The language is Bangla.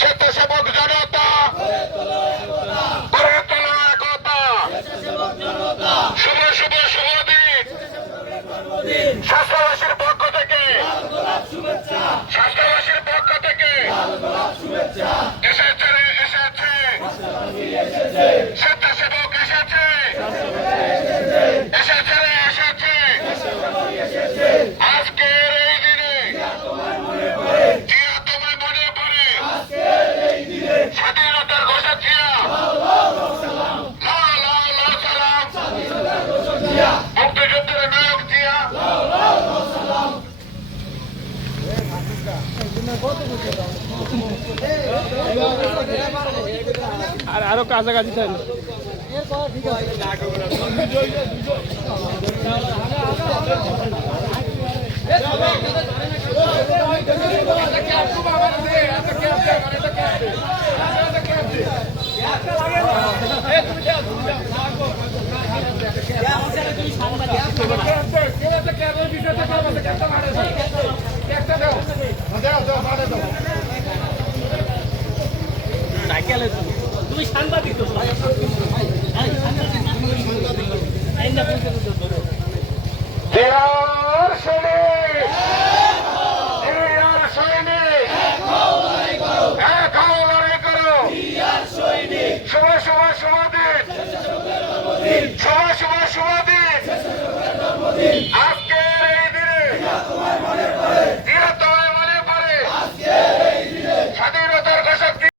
স্বেচ্ছাসেবক জনতা গড়ে তোলা একতা। শুভ শুভ শুভ দিন। স্বাস্থ্যবাসীর পক্ষ থেকে এসেছে স্বেচ্ছাসেবক এসেছে আজকের এই দিনে জিয়া তোমায় মনে পড়ে স্বাধীনতার ঘোষা জিয়া সালাম মুক্তিযুদ্ধের নায়ক জিয়া। আর আরো কাছাকাছি চাই তুমি সাংবাদিক তো জিয়ার ছেলে